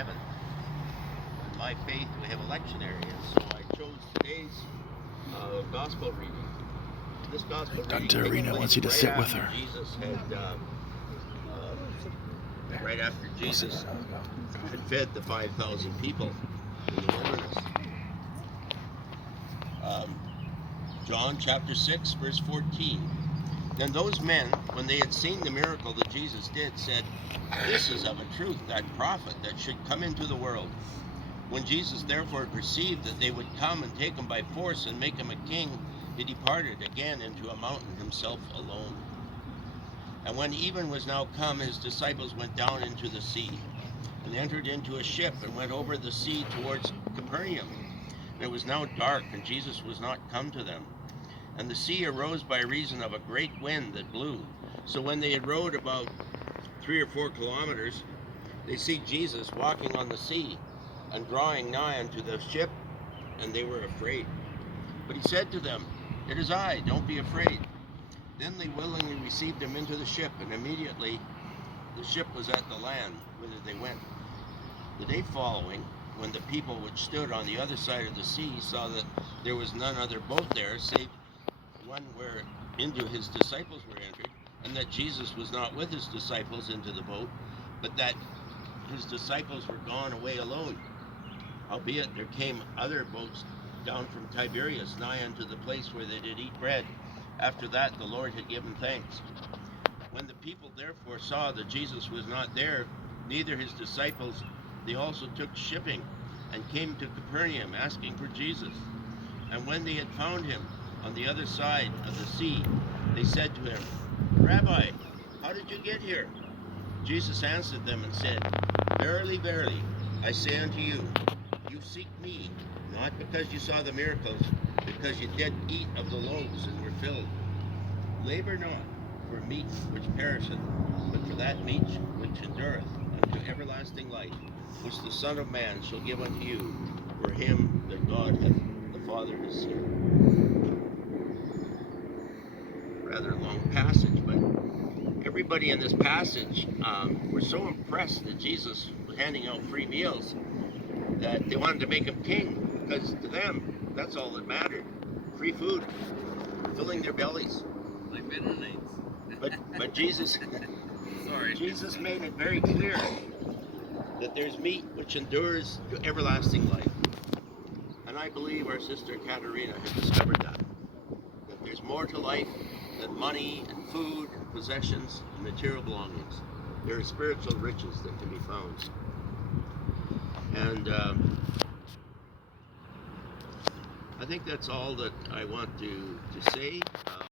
heaven. In my faith, we have election areas, so I chose today's gospel reading. This gospel reading Katharina wants you to sit with her. Right after Jesus had fed the 5,000 people in the wilderness. John chapter 6, verse 14. Then those men, when they had seen the miracle that Jesus did, said, "This is of a truth that prophet that should come into the world." When Jesus therefore perceived that they would come and take him by force and make him a king, he departed again into a mountain himself alone. And when even was now come, his disciples went down into the sea, and entered into a ship, and went over the sea towards Capernaum. And it was now dark, and Jesus was not come to them. And the sea arose by reason of a great wind that blew. So when they had rowed about 3 or 4 kilometers, they see Jesus walking on the sea, and drawing nigh unto the ship, and they were afraid. But he said to them, "It is I, don't be afraid." Then they willingly received him into the ship, and immediately the ship was at the land, whither they went. The day following, when the people which stood on the other side of the sea saw that there was none other boat there, save one where into his disciples were entered, and that Jesus was not with his disciples into the boat, but that his disciples were gone away alone. Howbeit there came other boats down from Tiberias, nigh unto the place where they did eat bread, after that the Lord had given thanks. When the people therefore saw that Jesus was not there, neither his disciples, they also took shipping, and came to Capernaum, asking for Jesus. And when they had found him on the other side of the sea, they said to him, "Rabbi, how did you get here?" Jesus answered them and said, "Verily, verily, I say unto you, you seek me, not because you saw the miracles, because you did eat of the loaves and were filled. Labor not for meat which perisheth, but for that meat which endureth unto everlasting life, which the Son of Man shall give unto you, for him that God hath the Father has sent." Rather long passage, but everybody in this passage were so impressed that Jesus was handing out free meals that they wanted to make him king, because to them, that's all that mattered. Free food, filling their bellies. Like Mennonites. But Jesus, Sorry. Jesus made it very clear that there's meat which endures to everlasting life. And I believe our sister Katharina has discovered that there's more to life than money and food and possessions and material belongings. There are spiritual riches that can be found. And I think that's all that I want to say.